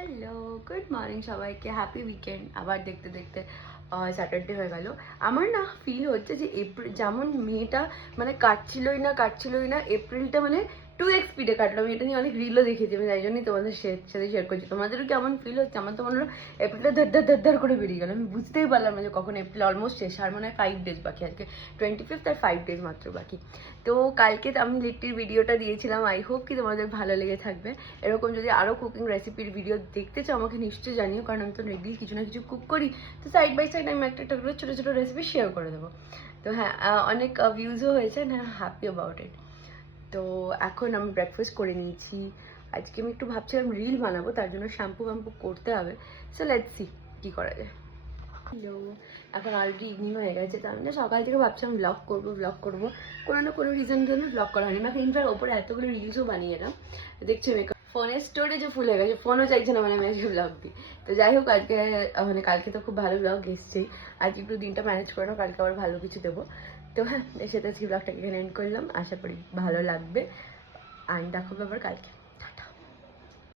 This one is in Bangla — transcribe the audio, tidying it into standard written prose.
হ্যালো, গুড মর্নিং সবাইকে, হ্যাপি উইকেন্ড। আবার দেখতে দেখতে স্যাটারডে হয়ে গেল। আমার না ফিল হচ্ছে যে এপ্রিল যেমন মেটা মানে কাটছিলই না, এপ্রিলটা মানে 2x স্পিডে কাটলো। আমি এটা নিয়ে অনেক রিলও দেখেছি, আমি তাই জন্যই তোমাদের সাথে শেয়ার করছি। তোমাদেরও কেমন ফিল হচ্ছে? আমার তো মনে হলো এপ্রিলটা ধর করে বেরিয়ে গেল। আমি বুঝতেই পারলাম না যে কখন এপ্রিল অলমোস্ট শেষ। আর মনে হয় 5 ডেজ বাকি, আজকে 25 আর 5 ডেজ মাত্র বাকি। তো কালকে আমি লিট্টির ভিডিওটা দিয়েছিলাম, আই হোপ কি তোমাদের ভালো লেগে থাকবে। এরকম যদি আরও কুকিং রেসিপির ভিডিও দেখতে চাও আমাকে নিশ্চয়ই জানিও, কারণ আমি তো রেডি কিছু না কিছু কুক করি। তো সাইড বাই সাইড আমি একটা করে ছোটো ছোটো রেসিপি শেয়ার করে দেবো। তো হ্যাঁ, অনেক ভিউজও হয়েছে, হ্যাঁ, হ্যাপি অ্যাবাউট ইট। তো এখন আমি ব্রেকফাস্ট করে নিয়েছি। আজকে আমি একটু ভাবছিলাম রিল বানাবো, তার জন্য শ্যাম্পু করতে হবে। সো লেটস সি কী করা যায়। হ্যালো, এখন অলরেডি ইভিনিং হয়ে গেছে। তো আমি না সকাল থেকে ভাবছিলাম ব্লগ করবো, কোনো না কোনো রিজন জন্য ব্লগ করা হয়নি। আমি ইনফ্যাক্ট ওপরে এতগুলো রিলসও বানিয়ে এলাম, দেখছি মেকআপ ফোনের স্টোরেজে ফুল হয়ে গেছে, ফোনও চাইছে না মানে আমি আজকে ব্লগ দিই। তো যাই হোক, আজকে মানে কালকে তো খুব ভালো ব্লগ এসছেই, আজকে একটু দিনটা ম্যানেজ করে নাও, কালকে আবার ভালো কিছু দেবো। তো হ্যাঁ, এর সাথে আজকে ব্লগটাকে এখানে এন্ড করলাম, আশা করি ভালো লাগবে। আর দেখাবো আবার কালকে।